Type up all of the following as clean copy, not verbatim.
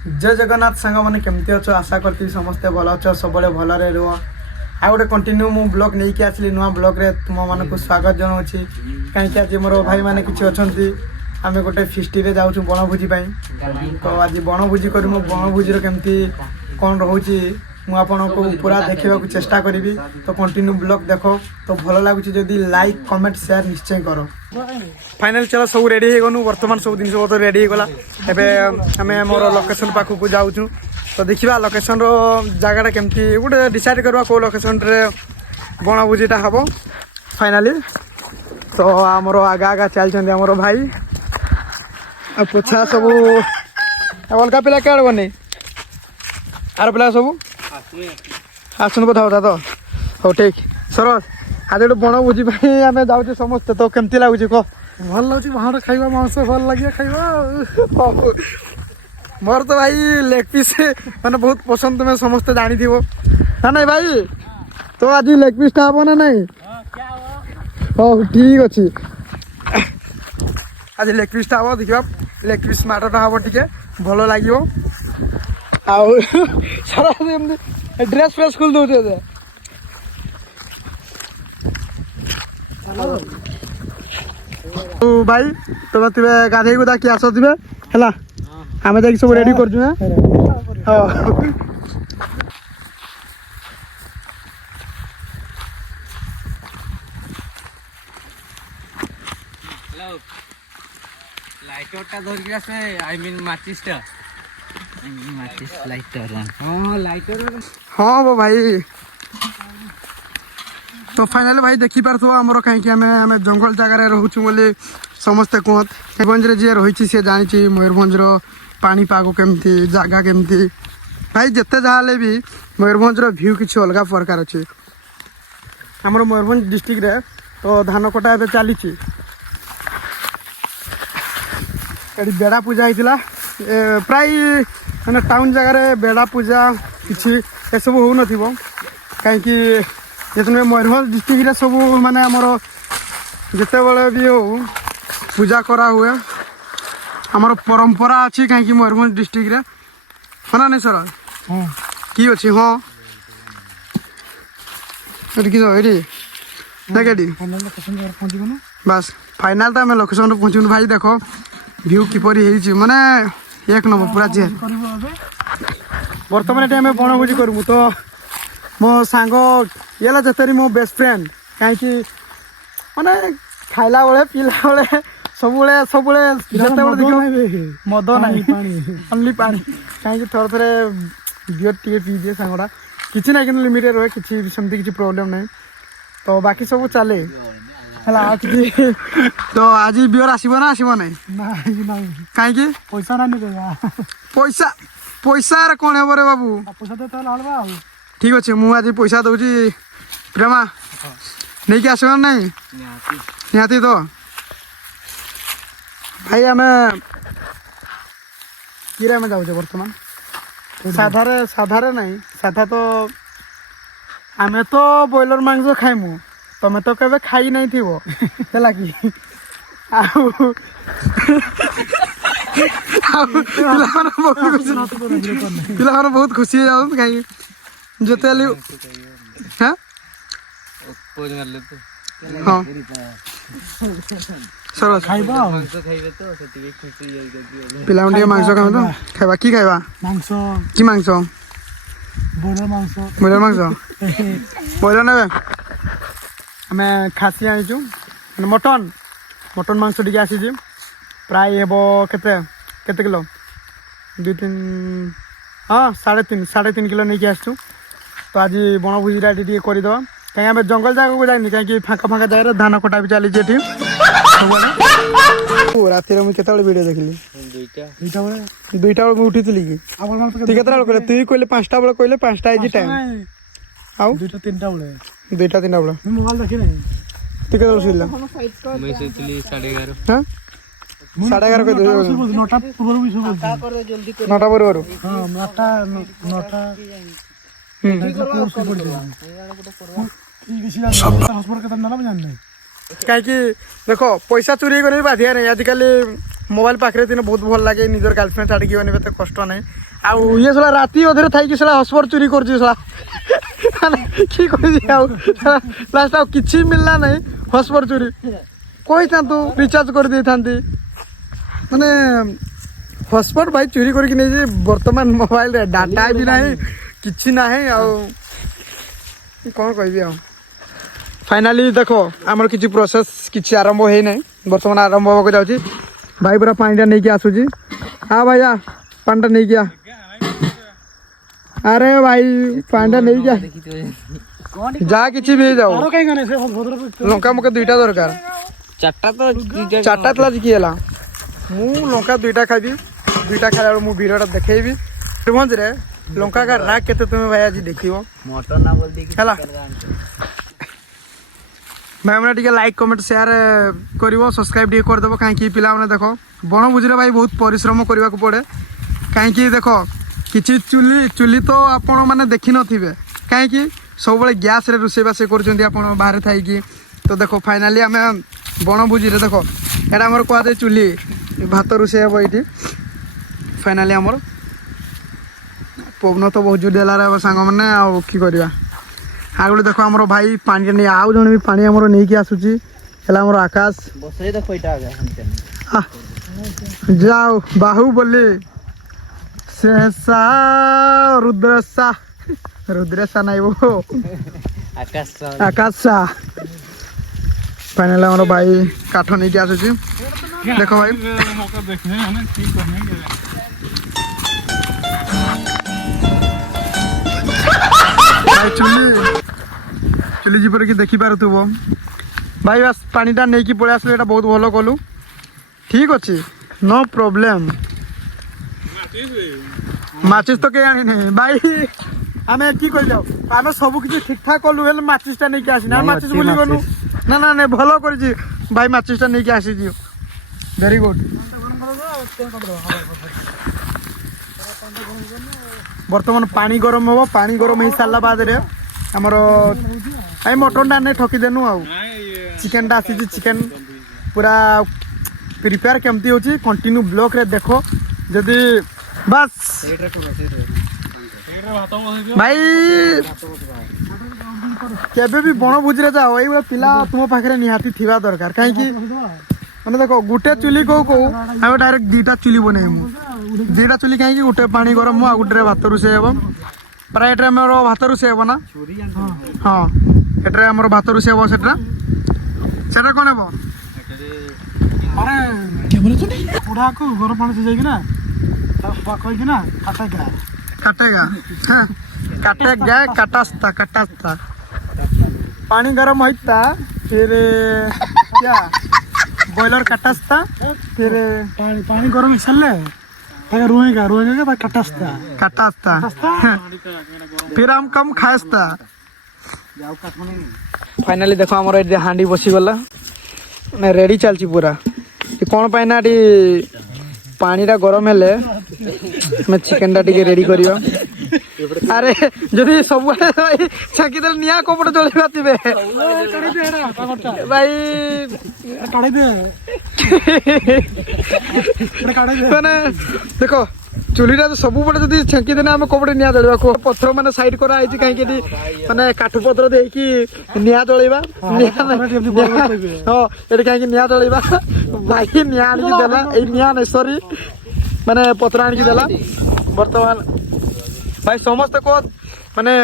जय जगन्नाथ सांग मैंने केमती अच्छो आशा करती समस्ते भल अच्छ सब भल रुह आ गोटे कंटिन्यू मु ब्लॉग नहीं कि आसली नुआ ब्लॉग रे तुम मानक स्वागत जनाऊँच कहीं आज मोर भाई मैंने किसी अच्छा आम गोटे फिस्टी रे जाऊँ बनभोजी तो आज बनभोजी कर बनभोजी केमती कौन रोचे मुझको पूरा देखा चेष्टा करी तो कंटिन्यू ब्लॉग देख तो भल लगुच जदि लाइक कमेंट शेयर निश्चय करो। फाइनल चलो सब रेडी हो गनु वर्तमान सब जिन तो रेडी होगा एवं आम मोर लोकेशन पाखक जाऊँ तो देखा लोकेशन जगटा केमती गोटे डिसाइड करवा कौ लोकेशन रे बनभोजीटा हम फाइनाली तो आमर आगा आगा चलते आमर भाई आ पोछा सब अलग पिला क्या बनी आर पिला सब आसन कथा होता तो हो ठीक सरस आज गोटे बनभोजी आम जाऊे समस्ते तो केमती लगुच कह भल लगे बाहर खाइबा मांस भल लगे खाइबा मोर तो भाई लेग पीस मैंने बहुत पसंद तुम्हें समस्ते जानी थी ना नहीं भाई तो आज लेग पीस टा हम ना नहीं हो ठीक अच्छे आज लेग पीस टा हम देखा लेग पीस मारटा हम टे भल लगे सारा ड्रेस फ्रेस खोल दौचे भाई तुम तुम गाधे गुधा किए आस थे है आम जा सब रेडी कर लाइटरटा धरिक आसे आई मीन माचिसटा माचिस लाइटर हां लाइटर हाँ वो भाई तो फाइनल भाई देखी पार आमर कहीं आम जंगल जगार रोचु बोली समस्ते कहत मयूरभंज जी रही सी जानी मयूरभंज पानीपाग केमती जगह केमती भाई जिते जहाँ भी मयूरभंज व्यू किसी अलग प्रकार अच्छे आमर मयूरभंज डिस्ट्रिक्ट रे तो धान कटा ए चली बेड़ा पूजा होता प्राय मैंने टाउन जगार बेड़ा पूजा किसी एसबू हो न कहीं जितने मयूरभंज डिस्ट्रिक्ट सब माने आमर जिते बड़े भी हो पूजा करा हुए आमर परंपरा अच्छी कहीं मयूरभंज डिस्ट्रिक्ट रे हाँ नहीं सर कि अच्छी हाँ ये बस फाइनाल तो आम लोकेशन पहुँचू भाई देख व्यू किपर माने एक नंबर पूरा जे बर्तमान ये आम बनभोजी करूँ तो मो सांग ये जिते मो बेस्ट फ्रेंड कहीं माने खाइला बेले पीला बेले सब सब मद ना ओनली पानी कहीं थोड़े थोड़े बियर टे पी दिए सांगटा किसी ना कि लिमिट रहे किसी सेमती किसी प्रोब्लेम ना तो बाकी सब चले है तो आज बियर आसब ना आसब ना कहीं पैसा ना पैसा पैसा कौन हे रे बाबू पैसा तो ठीक अच्छे मुझे आज पैसा दूसरी प्रेमा नहीं कि आस ना निहाती तो भाई आम कि जाऊे बर्तमान साधारे नहीं साधा तो आम तो ब्रॉयलर मांस खाइमु तमें तो केबे खाई नहीं थी है कि पिला बहुत खुशी हो जाऊँ कहीं जोते हाँ हाँ सर खाइबा पिला मांस खाओ तो खाइबा कि खाइबा मांस कि मांस ब्रॉयलर मांस ब्रॉयलर नेबे आम खासी आनीचु मटन मटन मांस टे आसी प्राय हे केते किलो 2-3 हाँ 3.5 किलो नहीं आसचु तो आज बनभोजीटा टे करदे कहीं आम जंगल जगह को जानी कहीं फाँका फाँका जगह धान कटा भी चली राति मुझे वीडियो देखली 2टा बेले उठी कि तु के कहले तुई कहले 5टा बेले कहले 5टा आज टाइम आउ 2टा 3टा बेले 2टा 3टा बेले मोबाइल देखी नहीं तु के सुनला मैं सोचली 11:30 हां 11:30 कह दे 9टा पूर्व भी सब 9टा पूर्व हां 9टा कहीं देख पैसा चोरी कर बाधिया नहीं आजिकल मोबाइल पाखे दिन बहुत भल लगे निजर गर्लफ्रेंड छाड़ी गने तो कष्ट ना ଆଉ ଇଏ ଶଳା ରାତି ଅଧରେ ଥାଇକି ଶଳା ହସ୍ପଟ ଚୋରି କରୁଛି ଶଳା ମାନେ କି କହିବି ଆଉ ଲାଷ୍ଟ ଆଉ କିଛି ମିଳିଲା ନାହିଁ ହସ୍ପଟ ଚୋରି କହିଥାନ୍ତୁ ରିଚାର୍ଜ କରିଦେଇଥାନ୍ତି ମାନେ ହସ୍ପଟ ଭାଇ ଚୋରି କରିକି ନେଇଛି ବର୍ତ୍ତମାନ ମୋବାଇଲରେ ଡାଟା ବି ନାହିଁ କିଛି ନାହିଁ ଆଉ କ'ଣ କହିବି ଆଉ फाइनाली देख आमर किसी प्रोसेस किसी आरंभ है ना बर्तमान आरंभ होगा जाऊँगी भाई पूरा पानी नहीं कि आसूची हाँ भाई आ पानी नहीं किया अरे भाई पानी नहीं किया जा किसी भी जाओ लंका मुके दुईटा दरकार चार्टा तला कि मु लंका दुईटा खाबी दुईटा खाला मु भिडियोटा देखी मज रे लंका का राग केते तुम्हें भाई आज देखियो मोटर ना बोल दी है भाई मैंने टी लाइक कमेंट शेयर कर सब्सक्राइब टी करदेव कहीं पिला मैंने देख बनभोजी भाई बहुत परिश्रम करने को पड़े कहीं देख किसी चुली तो आपण मैंने देखी नथिबे कहीं सब गैस रे रोषेईबास कर बाहर थी तो देख फाइनाली आम बनभोजी देख एटा आमर कहते चुली भात रोषे हम ये फाइनाली आमर पवन तो बहुत जोर देला सांग मैंने कि करवा आगे देख आम भाई पानी नहीं आउ जन भी पानी आमर नहीं कि आसूची आमर आकाश जाओ बाहुबली शेषा रुद्रसा रुद्रसा नहीं वो आकाशा फाइनल आमर भाई काठ नहीं कि आसूची देख भाई भाई चुली जीपर कि देखी पारुथुब भाई बास पानीटा नहीं कि पड़े आसले बहुत भल कलु ठीक अच्छे नो प्रॉब्लम माचिस तो कहीं आनी नहीं भाई आम कि जाओ आम सब किसी ठीक ठाक कलु हेल्ले माचिसटा नहीं कि आसीना माचिस बोली गलु ना ना ना भल कर भाई माचिसटा नहीं कि आसी वेरी गुड बर्तमान पानी गरम हम पानी गरम हो सारा बाद आमर आई मटनटा नहीं ठकीदेनु आ चिकेनटा आसी चिकेन पूरा प्रिपेयर केमती होची कंटिन्यू ब्लॉक रे देखो जदि बस भाई केबे भी बनभोजी रे जाओ ये पिला तुम पाखे निहाती थिबा दरकार कहीं मैंने देखो गोटे चुली कौ कौ आम डायरेक्ट दीटा चुली बनईमु दीटा चुली कहीं गोटे पानी गरम आ गोटे भात रोषे हम प्राय एटे आमर भात रोषे हम ना हाँ एटे आमर भात रोषे हम सेटा सेटा कौन हम अरे उड़ा को गरम पानी से जाइए ना कहीकिना काटेगा काटेगा हाँ, काटेगा काटास्ता पानी गरम होता फिर क्या बॉयलर काटास्ता फिर पानी गरम इसले रोएगा काटास्ता फिर हम कम खाएस्ता फाइनाली देखो आमर ये हांडी बसी गला रेडी चलची पूरा कौन पाई ना पानीटा गरम हेले चिकेनटा टी रेडी करवा अरे जदि सब छाकी देले निया कपड़ चले पातिबे भाई माने देखो चुलीटा तो सब पटे जदि छाकी देना आम कपड़े निया जलवा को पत्थर माने साइड करा आइछि काहे कि माने काठ पत्थर देकी निया जळैबा हां एटे काहे कि निया जळैबा भाई निया आनि देला ए निया नै सॉरी माने पत्थर आनि देला वर्तमान भाई समस्त को माने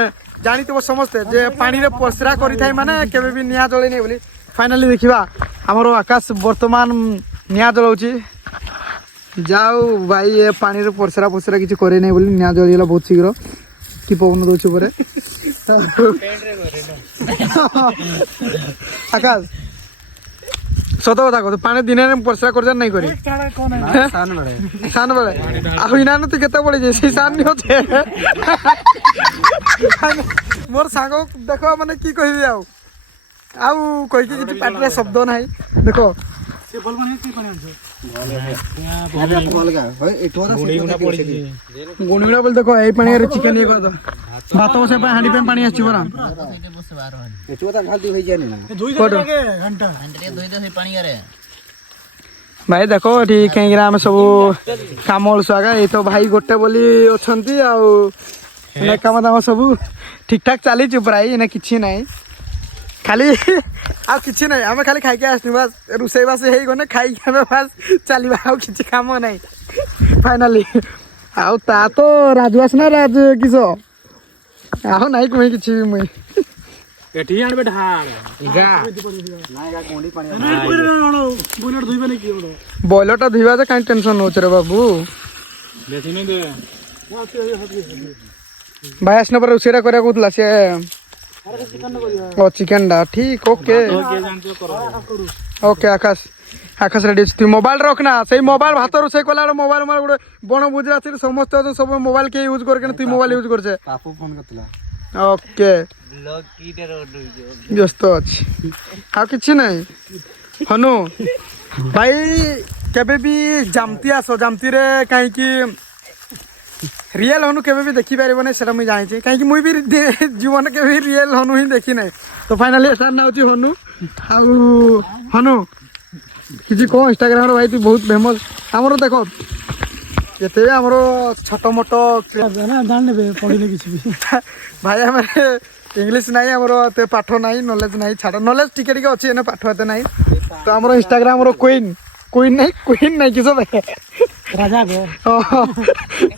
जानी तो समस्ते जे पानी रे पसरा करी थाई माने केबे भी निया जळे नै बोली फाइनली देखिबा हमरो आकाश वर्तमान निया जळौची जाओ भाई ये पानी रे पसरा किछि करे नै बोली निया जळिला बहुत शीघ्र कि पवन दोछु परे आकाश सत कथा कह पानी दिन पसरा कर नहीं करी सान बड़े आना तू केते पड़े से सान नहीं होते मोर सांग देख माने की कहबी आउ कहि कि पाटरे शब्द नाही देखो से बोल माने की कोन गुणीगुड़ा बोल देखो ए पानी रे चिकन ये कर दो भात से हांडी पे पानी आछि बरा भाई देख ये कहीं आम सब कम अलुआ ये तो भाई गोटे बोली अच्छा काम दाम सब ठीक ठाक चली प्राय इन्हें कि ना खाली आ कि ना आम खाली खाई आस बस रोसई बास हो खाई बस चलवा आ कि कम ना फाइनाली आ तो राजू आसना राज किस आओ ना मुई कि मुई बॉयलर टा धोवा कहीं टेंशन नौ रे बाबू भाई आसने पर रोषेटा करा कहला सी चिकेन टा ठीक okay okay Akash Akash ready तु मोबाइल रखना से मोबाइल भात रोषे कला मोबाइल मोबाइल गोटे बण बुझा समस्त सब मोबाइल के यूज कर तु मोबाइल यूज कर ओके व्यस्त अच्छी हाँ कि ना हनु भाई केबे भी जामती आस जामती रे कहीं रियल हनु केबे भी देखी पारे ना से मुझे जानी कहीं मुई भी जीवन के भी रियल हनु ही देखी ना तो फाइनाली एसार ना हूँ हनु आउ हनु किसी कह इंस्टाग्राम भाई तू बहुत फेमस आमर देख ये आमर छोट मोट जाने पढ़े किसी भाई आम इंग्लीश ना आमर पाठ ना नॉलेज ना छाड़ नॉलेज टिके टिके अच्छी एने पाठ एते ना तो आमर इंस्टाग्राम क्वीन क्वीन नहीं किस राजा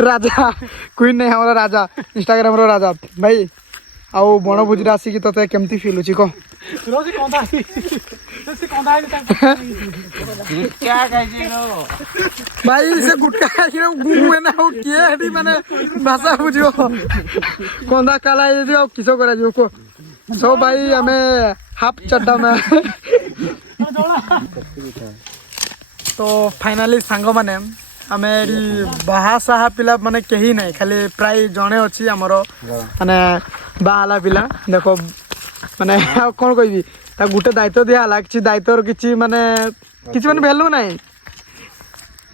राजा क्वीन नहीं हमारा राजा इंस्टाग्राम रो राजा भाई आउ बण भोजी आसिक ते केमती फील होची कह भाई से गुटका ना किए माने भाषा बुझो कंदा काला किस कर सब भाई आम हाफ चड्डा में तो फाइनाली सांग माने आम बाहा साहा पिला माने कहीं ना खाली प्राय जड़े अच्छी आमर माने बाहाला पिला देखो माने कौन कह गोटे दायित्व दिहला कि दायित्व कि माने भैल्यू ना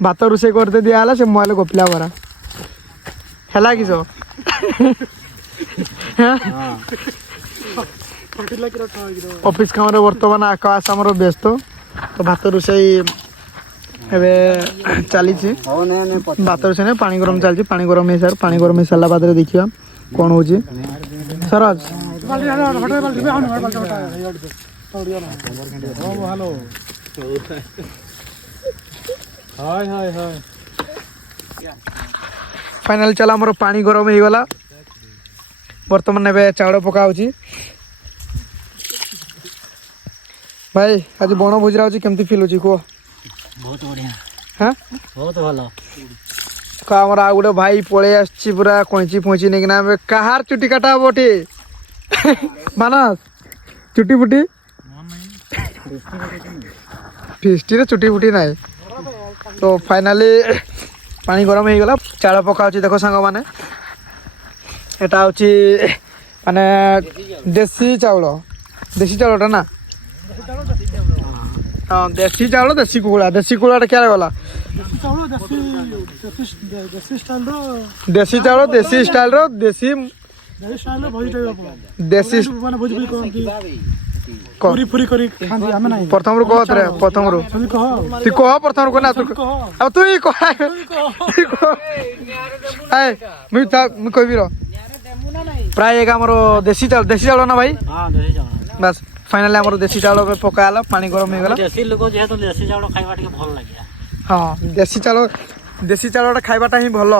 भात रोषे करते दिहला से मोबाइल गपिला परा है किस ऑफिस काम बर्तमान आकाश आमर व्यस्त तो भात रोषे चली भात रोषे नहीं पानी गरम चलती पानी गरम हो सार पानी गरम हो सारा बाद देखा कौन हो सरज फाइनाल चला मोर पानी गरम हो गला बर्तमान ए चाउल पका भाई आज बण भोजरा केमती फील होची कह बहुत बढ़िया हाँ बहुत भल आमर आ गोटे भाई पलि आसी पूरा कैंची फैंची नहीं कहार चुटी काटा हम टी मानस चुटी फुटी फिस्टी रे चुटी फुटी ना तो फाइनाली पानी गरम हो गला चाउल पका देख सांग मैंने यहाँ हूँ माने देसी चाउलटा ना हाँ देसी चाउल देसी कुकुड़ा क्या गला देसी चाउल देसी स्टाइल रो देसी प्रथम रू कह प्रथम रू तु कह प्रथम रू ना अब तु मुझे प्राय आमर देसी चाउल ना भाई बस फाइनाली आमर देसी चाउल पकाला पानी गरम हो गला देसी लोक जेहेतु देसी चाउल खाइबा टिके भल लागिया हाँ देसी चाउल खाइबाटा ही भल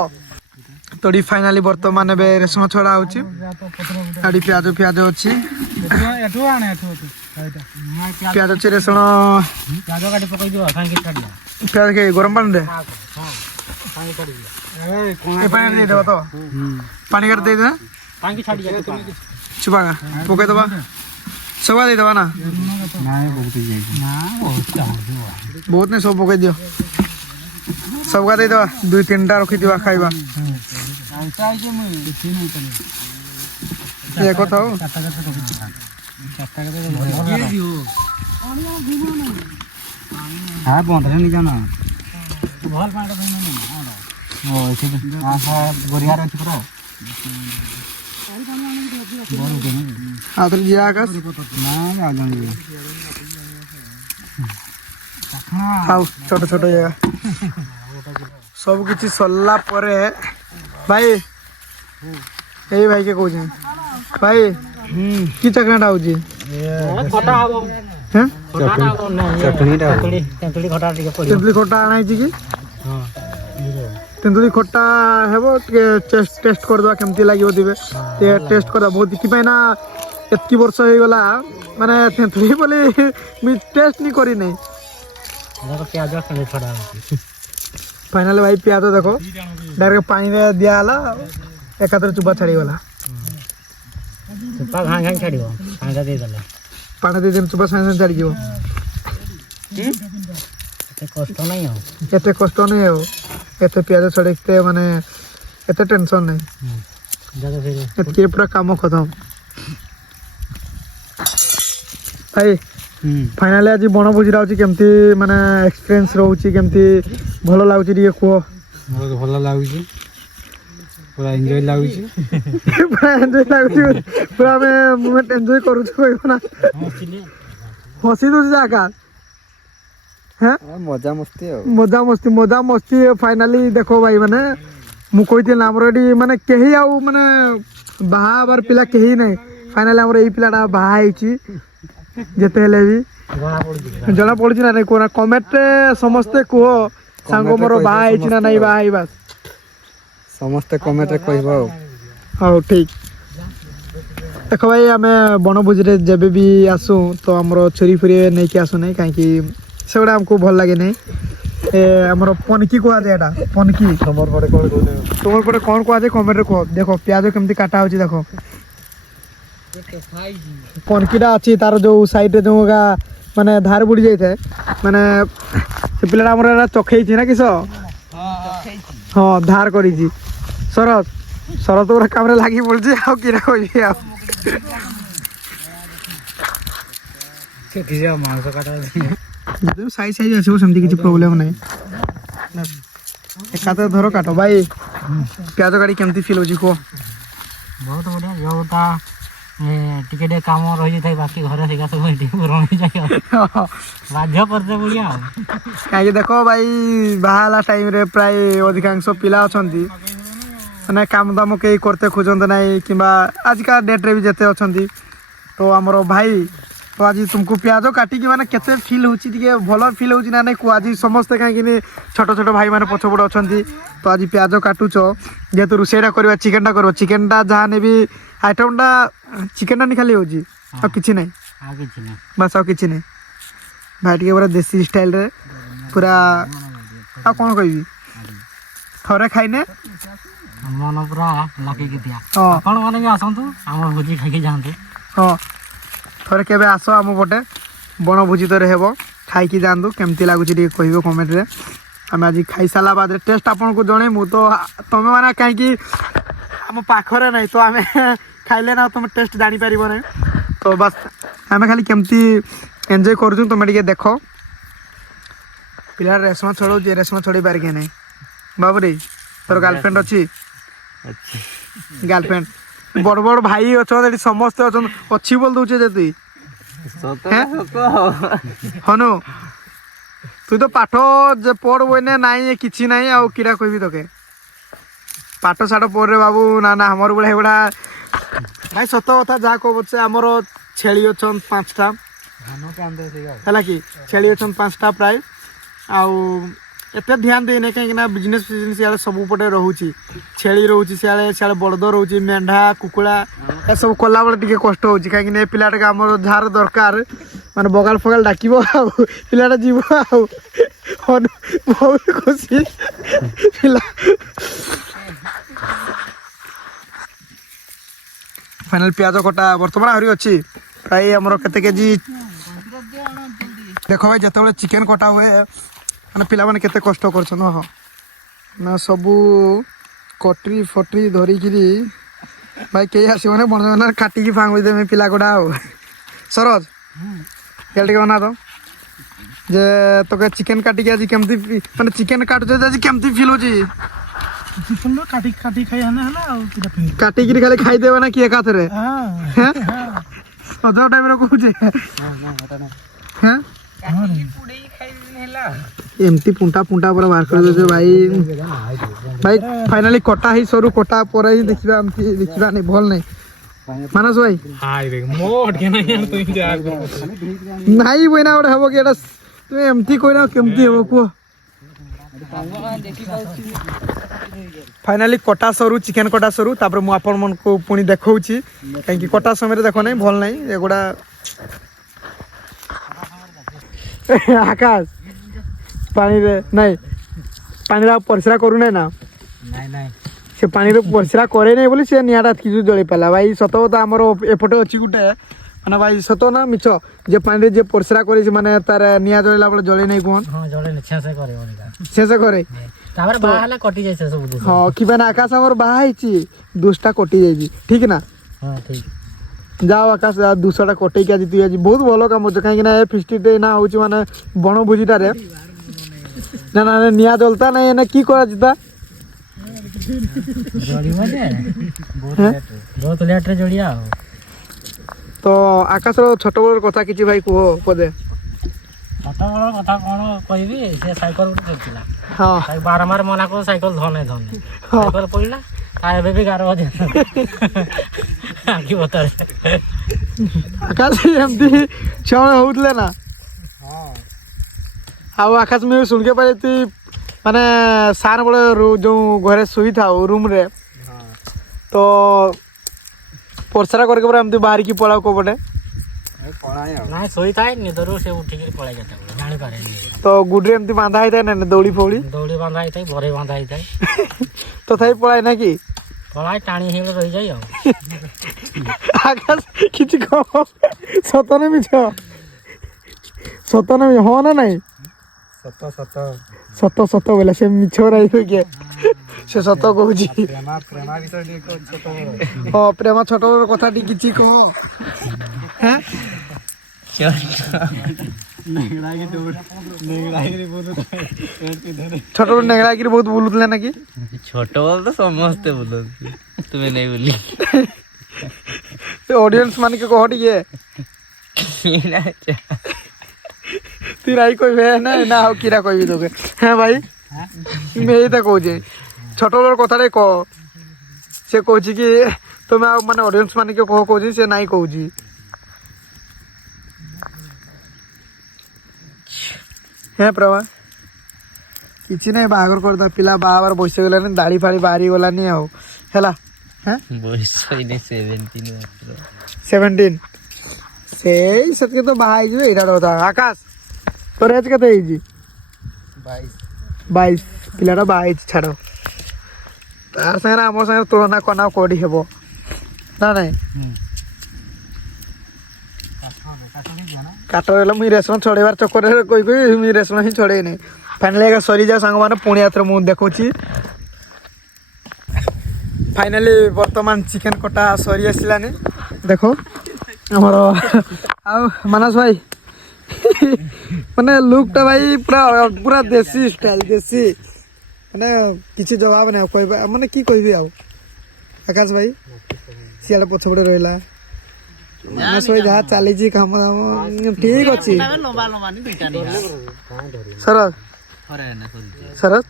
तोड़ी फाइनाली बर्तमान ए रेशम छड़ा होची आड़ी प्याज प्याज अच्छी प्याज अच्छी रेशम प्याज काटी पकई दियो फांकी छाड़ दियो प्याज के गरम पानी दे फांकी छाड़ दियो ए पानी दे देबा तो पानी कर दे दे फांकी छाड़ दियो चुपा पकई दबा सबा दे दबा ना बहुत नहीं सब पकई दियो सबका दे दबा 2-3टा रखी दिवा खाइबा ये कथा हो हां बंद रे नहीं जाना भल पाटा देना ओ एसे आहा गोरिया रे पुरो आतर जिया आकाश ना आ जानी ଆଉ ଛୋଟ ଛୋଟ ଜାଗା ସବୁ କିଛି ସରିଲା ପରେ ଭାଇ ଏଇ ଭାଇ କେ କହୁଛି ଭାଇ କି ଚାକଣାଟା ହଉଛି ତେନ୍ତୁଳି ଖଟା ଆଣାଇଛି କି ତେନ୍ତୁଳି ଖଟା ହେବ ଟିକେ ଟେଷ୍ଟ କରିଦେବା କେମିତି ଲାଗିବ ଦିବେ ଟିକେ ଟେଷ୍ଟ କରିଦେବା ବହୁତ ସେଥିପାଇଁ ନା ଏତିକି ବର୍ଷ ହେଇଗଲା ମାନେ ତେନ୍ତୁଳି ବୋଲି ମୁଁ ଟେଷ୍ଟ ନି କରିନି फाइनल भाई पियाज देखो डायरेक्ट पानी में दिया हला एकातर चुबा छाड़ीगला चुपा घाँ घाँ छाड़ियो पानी दे देले पानी दे देन चुबा साइंस छाड़ी जीव एते कष्ट नहीं हो एते पियाज छड़ेते माने एते टेंशन नहीं जगह फिर एतके पूरा काम खत्म भाई फाइनाली आज बनभोजी रोचे केमती माने एक्सपीरियंस रोचे केमती भलो लागुची टिके कुह बहुत भल लागुची पूरा एंजॉय लागुची पूरा एंजॉय लागुची पूरा मैं मोमेंट एंजॉय करू छो ना हसी दो जाका हैं मजा मस्ती फाइनाली देखो भाई माने मु कहिते ना हमर एडी माने केही आउ माने बाहाबार पिला केही नहीं फाइनाली हमर एई पिलाटा बाहा हिची जेते हेले भी जना पड़ी ना नहीं कोना कमेंट समस्ते कह सांग मोर बाहा ना नहीं बाहा बस समस्ते कमेंट रे कहबो हाँ ठीक देखो भाई आम बनभोजी जब भी आसू तो आमर छुरी फुरी नहीं कि आसू नहीं कहीं से गुड़ा आमको भल लगे नहीं आमर पनकी कह जाए पनकी तुम पटे कौन कह जाए कमेंट रे कह देखो प्याज केमती काटा हो देखो पनकीटा अच्छी तार जो साइड जो माने धार बुड़ी जाए माने से पिलाटा आमर चखई ना किस हाँ धार करी शरद शरद पूरा काम लगी पड़ी मांस काटा साइज साइज आसो सेमती किसी प्रॉब्लम नहीं एकाते धर काट भाई प्याज काटी केमती फील होची को बहुत बढ़िया जोता टिके काम रही जाए बाकी घरे से सब रही जाए बाध्य करते बढ़िया कहीं देखो भाई बाहाला टाइम रे प्राय अधिकांश पिला अछंती माने काम दाम कई करते खोजते ना कि आजिका डेट रे भी जेते अछंती तो आमर भाई तो आज तुमको प्याज काटिकी माने केते फील होची टिके भलो फील होची ना नहीं को आज समस्त कहीं छोट छोट भाई माने पछपड़ अछंती तो आज प्याज काटुच जेहेतु रोषेटा करवा चिकेनटा करवा चिकेनटा जहाँ ने भी आइटमटा चिकेनटा नहीं खाली होची आ किछि नहीं बस आ किछि नहीं भाई टिके पूरा देसी स्टाइल रे पूरा आ कौन कहबी थरे खाइने मन पूरा लागे कि दिया हाँ आपण माने भी आसंतु हम भोजी खाई जांतु हाँ थरे केबे आस आम पटे बनभोजी तो हेब खाई जातु केमती लगुच कह कमेंट रे आम आज खाई सारा बाद टेस्ट आपन को जनइमु तो तुम मैंने कहीं आम पाखरे नहीं तो आम खाइले ना तुम टेस्ट जानी पार नहीं तो बस आम खाली केमती एंजॉय कर तुम टे देख पिला रेशमा छड़ाऊ रेशमा छड़े पारिके नहीं बाबूरे तोर गर्लफ्रेंड अच्छी गर्लफ्रेंड बड़ बड़ भाई अच्छा समस्ते अच्छी बोल दौचे जे हनु तु तो पाठ पढ़ बोने नाई किसी नाई आउ किरा कहबी तोके पाठ साठ पढ़ रे बाबू ना ना हमर बुढ़ा एगुड़ा भाई सत कथा जहाँ कह बच्चे आमर छेली अच्छन 5टा है कि छेली अच्छन 5टा प्राय आउ एते ध्यान देने कहीं बिजनेस फिजनेस इे सबुपटे रोचे छेली रोचे सियाड़े बड़द रोचे मेढ़ा कुकुड़ा ए सब कला बेले टिके कष्ट होची कहीं पिलाटा के आमर जार दरकार माने बगाल फगाल डाक पिलाटा जीव बहुत खुशी पिला फाइनल प्याज कटा बर्तमान आहरी अच्छी प्राय आमर केते केजी देखो भाई जिते चिकेन कटा हुए मैंने पिला मैंने केते कष्ट कर ना सबू कटरी फटरी धरिकी भाई कई आसने बन काटिकी फांग देवे पिला गुड़ा सरज क्या बना तो जे तो चिकेन काटिकी आज केमती माने चिकेन काटुच आज केमती फील हो काटिक खाई काटिकी खाली खाईदेवे ना किए काथरे सज टाइम रे कहूचे हैं एमती पुंटा पुंटा पूरा बाहर कर दे भाई भाई फाइनली कटा ही सरू कटा पर ही देखिबा एमती देखिबा नहीं भल नहीं मानस भाई हाय रे मोट के नहीं यार तू जा नहीं बना ओडे हबो कि एटा तू एमती कोइना केमती हबो को फाइनली कटा सरू चिकन कटा सरू तापर मु आपन मन को पुनी देखौची काहे कि कटा समय रे देखो नहीं भल नहीं एगुडा आकाश पानी रे नहीं पानी रा परिश्रा करू नहीं ना ନାଇଁ ନାଇଁ से पानी रे परिश्रा करे नहीं बोली से नियाटा किजु जळी पाला भाई सतो तो हमर एपटे अछि गुटे माने भाई सतो ना मिछ जे पानी रे जे परिश्रा करे माने तार निया जळीला बळे जळी नहीं कोन ହଁ ଜଳେ ନିଛା ସେ କରିବ ନିକା से करे ତାପରେ ବାହା ହେଲା କଟି ଯାଇ ସେ ସବୁ ଦୁଷ हां कि बना आकाश हमर बाहा हिची दुष्टा कोटी जाई ठीक ना ହଁ ଠିକ जाओ आकाश 200 टा कोटे के जीती आज बहुत भलो काम होछ काहे कि ना ए फिस्टी डे ना होची माने बण भुजिटा रे ना ना निया जलता नहीं ना की करा जिता ଜଳିବ ଯେ ବହୁତ ଲେଟ୍ରେ ଜଳିଆ ଆଉ तो आकाश छोट बड़ कथा किछि भाई कुहो पदे ଛୋଟବେଳର କଥା କ'ଣ କହିବି ସେ ସାଇକେଲ ଗୋଟେ ଦେଖିଥିଲା हां ତାକୁ ବାରମ୍ବାର ମନା କରୁ ସାଇକେଲ ଧନେ ସାଇକେଲ ପଡ଼ିଲା ତା ଏବେ ବି 11 ବଜେ ଆଗି ବତାରେ आकाश एमती छण होउतले ना हां आकाश में सुन के पाए ती माने सार बळे जो घरे सुई था रूम रे तो परसरा करके पूरा एमती बाहर की पळाव को पटे ନାଇଁ ଶୋଇଥାଏ ନିଦରୁ ସେ ଉଠିକି ପଳାଇ କେତେବେଳେ ଜାଣିପାରେନି तो गुडरे एमती बांधा है ना दौड़ी फौड़ी ଦୌଡ଼ି ବାନ୍ଧା ହେଇଥାଏ ଘରେ ବାନ୍ଧା ହେଇଥାଏ तो थाई पळाय ना की ପଳାଏ ଟାଣି ହେଇଗଲେ ରହିଯାଇ ଆଉ आकाश किछि को सतने मिछ सतने हो ना नहीं ସତ ସତ सत सत बोला से मिछ राई हो के से सत कहूची ପ୍ରେମା ବିଷୟ ଟିକେ ଛୋଟ हां प्रेम छोट कथा टी किछि को हैं छोट नेगड़ा गिरी बहुत बोलुतले ना की छोट बल तो समस्ते बोलती तुम्हें नहीं बोली तो ऑडियंस मान के कह टिके तीराई कोई वे ना ना हो किरा कोई भी दोगे हैं भाई मैं ये तो कहू जे छोट बड़ कथा रे कह से कहूची कि तुम माने ऑडियंस मान के कह कहूची से नहीं कहूची है प्रभा किछि नहीं बागर करदा पिला बाबर बसि गेलानी दाढ़ी फाड़ी बाहरी गलानी हो हैला हैं बॉयस ने 17 मात्र 17 से सतके तो बाहाई जे एटा होता आकाश तोर एज कते हिजी 22 पिलाटा बाहाई छाड़ो तार संगे हमर संगे तुलना कोना कोडी हेबो ना नहीं काटरेला मुई रेशम छोड़ेबार चक्कर कोई कोई मुई रेशम ही छोड़े नहीं फाइनली अगर सरी जा सांग माने पुणी आथर मु देखौची फाइनली वर्तमान चिकन कटा सरी आसिलानी देखो हमर आ मानस भाई माने लुकटा भाई पूरा पूरा देसी स्टाइल देसी माने किछि जवाब नै कोइ माने की कहबी आ आकाश भाई सियाला पछपड़े रहला मानस भाई जहाँ चली काम दाम ठीक अच्छी सरज सरज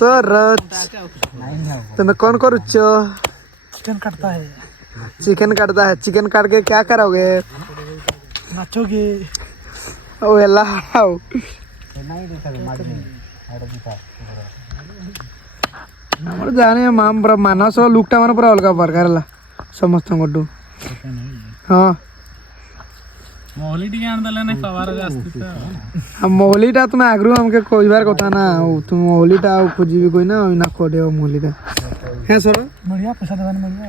सरज तुम्हें कौन करुच चिकन काटता है चिकन काटता है चिकन काट के क्या करोगे नाचोगे ओ एला आओ हमर जाने माम पूरा मानस लुकटा माने पूरा अलग प्रकार ला समस्त गोडू हाँ मोहली टी आन दले ने पवार जास्ती तो हम मोहलीटा तुम्हें आगरू हमके खोजबार कथा ना तुम मोहलीटा खोजिबी कोई ना ना खोडे मोहलीटा है सर बढ़िया पैसा देवानी बढ़िया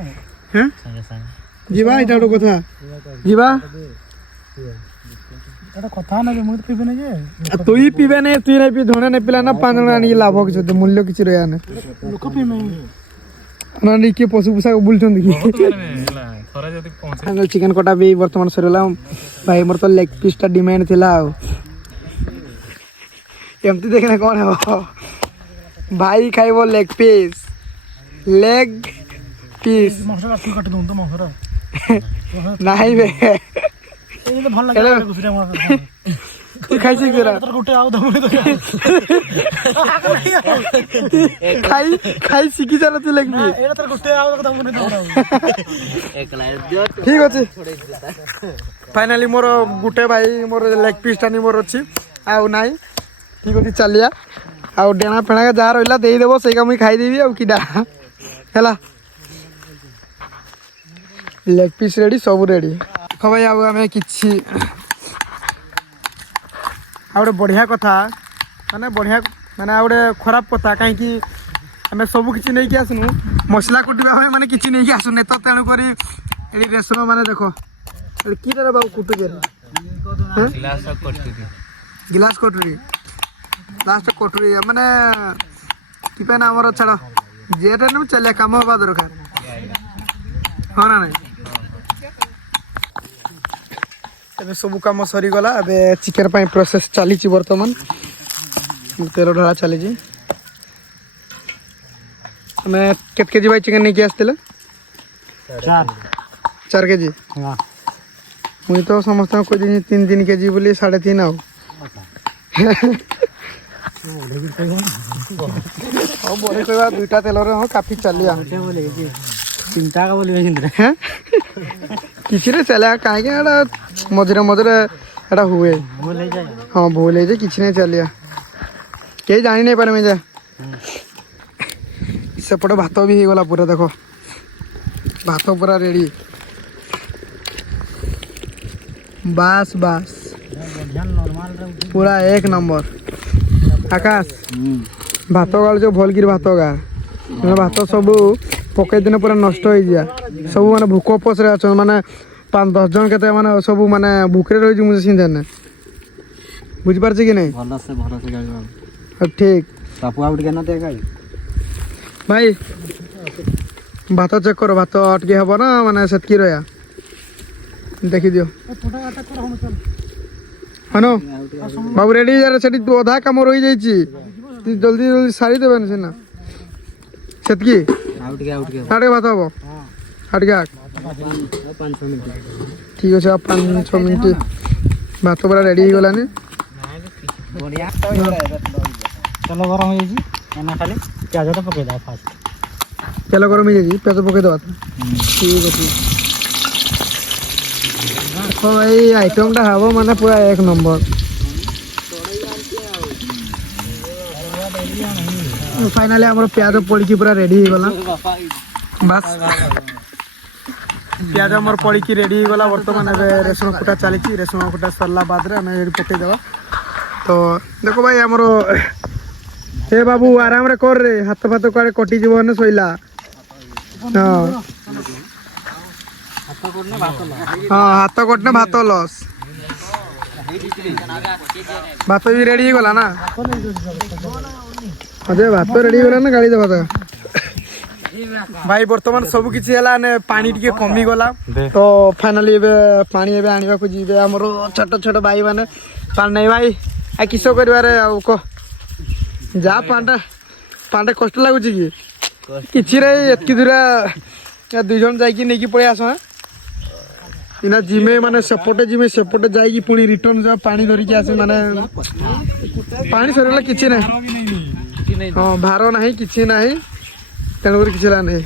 हैं ସାଙ୍ଗେ ସାଙ୍ଗେ जीवा इटा कथा जीवा এটা কথা না যে মুই পিবে না যে তুই পিবে না তুই নাই পি ধনে নাই পিলা না পাঁচ জন আনি লাভ কিছু মূল্য কিছু রয়া না লোক পিবে না নি কি পশু পোশাক বুলছন দেখি থরে যদি পৌঁছে फाइनल चिकन कटा भी वर्तमान सरला भाई मोर तो लेग पीस टा डिमांड थिला एमती देखने कौन है भाई खाइबो लेग पीस মশলা কি কাটি দউন তো মশলা नहीं बे এই যে ভাল লাগে গুছরা আমার ତୁ ଖାଇ ଶିଖିଲା ଗୋଟେ ଆଉ ଦମୁନି ତ ଖାଇ ଶିଖି ଚାଲ ତୁ ଲେଗ ପିସ୍ ଏଇଟା ତୋର ଗୋଟେ ଆଉ ଦମୁନି ତ ଠିକ ଅଛି ଫାଇନାଲି ମୋର ଗୋଟେ ଭାଇ ମୋର ଲେଗ ପିସ୍ ଟା ମୋର ଅଛି ଆଉ ନାଇଁ ଠିକ ଅଛି ଚାଲିଆ ଆଉ ଡେଣା ଫେଣା ଯାହା ରହିଲା ଦେଇଦେବ ସେଇଟା ମୁଇଁ ଖାଇଦେବି ଆଉ କିଟା ହେଲା ଲେଗ ପିସ୍ ରେଡ଼ି ସବୁ ରେଡ଼ି ହଁ ଭାଇ ଆଉ ଆମେ କିଛି ଆଉ ଗୋଟେ ବଢ଼ିଆ କଥା ମାନେ ବଢ଼ିଆ ମାନେ ଆଉ ଗୋଟେ ଖରାପ କଥା କାହିଁକି ଆମେ ସବୁ କିଛି ନେଇକି ଆସିନୁ ମସଲା କୁଟିବା ପାଇଁ ମାନେ କିଛି ନେଇକି ଆସୁନେ ତ ତେଣୁକରି ଏଠି ରେଶମ ମାନେ ଦେଖ ଏଠି କିଟା ବାବୁ କୁଟୁଛେ ଗିଲାସ କଟୁରୀ ଲାଷ୍ଟ କଟୁରୀ ମାନେ କିପେନ୍ ଆମର ଛାଡ଼ ଯେଟା ନେବୁ ଚାଲିଆ କାମ ହେବା ଦରକାର ହଁ ନା ନାଇଁ ଏବେ ସବୁ କାମ ସରିଗଲା ଏବେ ଚିକେନ ପାଇଁ ପ୍ରୋସେସ୍ ଚାଲିଛି ବର୍ତ୍ତମାନ ତେଲ ଢଳା ଚାଲିଛି ଆମେ କେତେ କେଜି ଭାଇ ଚିକେନ ନେଇକି ଆସିଥିଲେ 4 କେଜି ମୁଇଁ ତ ସମସ୍ତଙ୍କୁ କହିଦେଇଛି 3 କେଜି ବୋଲି 3.5 ଆଉ ହଉ ବଢ଼ି କହିବା 2ଟା ତେଲରେ ହଁ କାଫି ଚାଲିଆ ଚିନ୍ତା ବୋଲି କିଛି ନାହିଁ ଚାଲିଆ କାହିଁକି ଏଇଟା ମଝିରେ ମଝିରେ ଏଇଟା ହୁଏ ହଁ ଭୁଲ ହେଇଛି କିଛି ନାହିଁ ଚାଲିଆ କେହି ଜାଣି ନାଇଁ ପାରିବେ ଯା ସେପଟେ ଭାତ ବି ହେଇଗଲା ପୁରା ଦେଖ ଭାତ ପୁରା ରେଡ଼ି ବାସ୍ ବାସ୍ ପୁରା 1 ନମ୍ବର ଆକାଶ ଭାତ ଗାଳ ଯୋଉ ଭଲକିରି ଭାତ ଗା ଭାତ ସବୁ ପକେଇ ଦିନେ ପୁରା ନଷ୍ଟ ହେଇଯିବା ସବୁ ମାନେ ଭୋକ ପୋଷରେ ଅଛନ୍ତି ମାନେ 5-10 ଜଣ କେତେ ମାନେ ସବୁ ମାନେ ଭୁକରେ ରହିଛି ମୁଁ ସିନ୍ଧା ନା ବୁଝିପାରୁଛି କି ନାଇଁ ଭଲସେ ଠିକ ବାପୁ ଆଉ ଟିକେ ନା ଦେ ଗାଈ ଭାଇ ଭାତ ଚେକ୍ କର ଭାତ ଟିକେ ହବ ନା ମାନେ ସେତିକି ରହିବା ଦେଖିଦିଅ ହନ ବାବୁ ରେଡ଼ି ହେଇଯାରେ ସେଠି ଅଧା କାମ ରହିଯାଇଛି ଜଲ୍ଦି ଜଲ୍ଦି ସାରିଦେବେନି ସିନା ସେତିକି ଆଉ ଟିକେ ଟିକେ ଭାତ ହବ ଆଉ ଟିକେ 5 ମିନିଟ୍ ଠିକ ଅଛି ଆଉ 5-6 ମିନିଟ୍ ଭାତ ପୁରା ରେଡ଼ି ହେଇଗଲାନି ବଢ଼ିଆ ତେଲ ଗରମ ହେଇଯାଇଛି ଏନା ଖାଲି ପିଆଜଟା ପକେଇଦେବା ଫାଷ୍ଟ ତେଲ ଗରମ ହେଇଯାଇଛି ପିଆଜ ପକେଇଦେବା ଠିକ ଅଛି ଦେଖ ଭାଇ ଆଇଟମଟା ହବ ମାନେ ପୁରା 1 ନମ୍ବର ଫାଇନାଲି ଆମର ପିଆଜ ପଡ଼ିକି ପୁରା ରେଡ଼ି ହେଇଗଲା ବାସ୍ ପିଆଜ ଆମର ପଡ଼ିକି ରେଡ଼ି ହେଇଗଲା ବର୍ତ୍ତମାନ ଏବେ ରସୁଣ ଫୁଟା ଚାଲିଛି ରସୁଣ ଫୁଟା ସରିଲା ବାଦରେ ଆମେ ଏଠି ପକେଇଦେବା ତ ଦେଖ ଭାଇ ଆମର ହେ ବାବୁ ଆରାମରେ କରରେ ହାତ ଫାତ କୁଆଡ଼େ କଟିଯିବ ମାନେ ଶୋଇଲା ହଁ ହାତ କଟନେ ଭାତ ଲସ୍ ଭାତ ବି ରେଡ଼ି ହେଇଗଲା ନା ଯେ ଭାତ ରେଡ଼ି ହେଇଗଲା ନା ଗାଳି ଦେବା ଭାଇ ବର୍ତ୍ତମାନ ସବୁ କିଛି ହେଲା ପାଣି ଟିକେ କମିଗଲା ତ ଫାଇନାଲି ଏବେ ପାଣି ଏବେ ଆଣିବାକୁ ଯିବେ ଆମର ଛୋଟ ଛୋଟ ଭାଇ ମାନେ ପାଣି ନାଇଁ ଭାଇ ଆଉ କିସ କରିବାରେ ଆଉ କହ ଯାହା ପାଣିଟା କଷ୍ଟ ଲାଗୁଛି କି କିଛି ନାହିଁ ଏତିକି ଦୂର 2 ଜଣ ଯାଇକି ନେଇକି ପଳେଇ ଆସ ଇନା ଜିମେ ମାନେ ସେପଟେ ଜିମେ ସେପଟେ ଯାଇକି ପୁଣି ରିଟର୍ନ ଯା ପାଣି ଧରିକି ଆସେ ମାନେ ପାଣି ସରିଗଲା କିଛି ନାହିଁ ହଁ ଭାର ନାହିଁ କିଛି ନାହିଁ ତେଣୁକରି କିଛି ହେଲା ନାହିଁ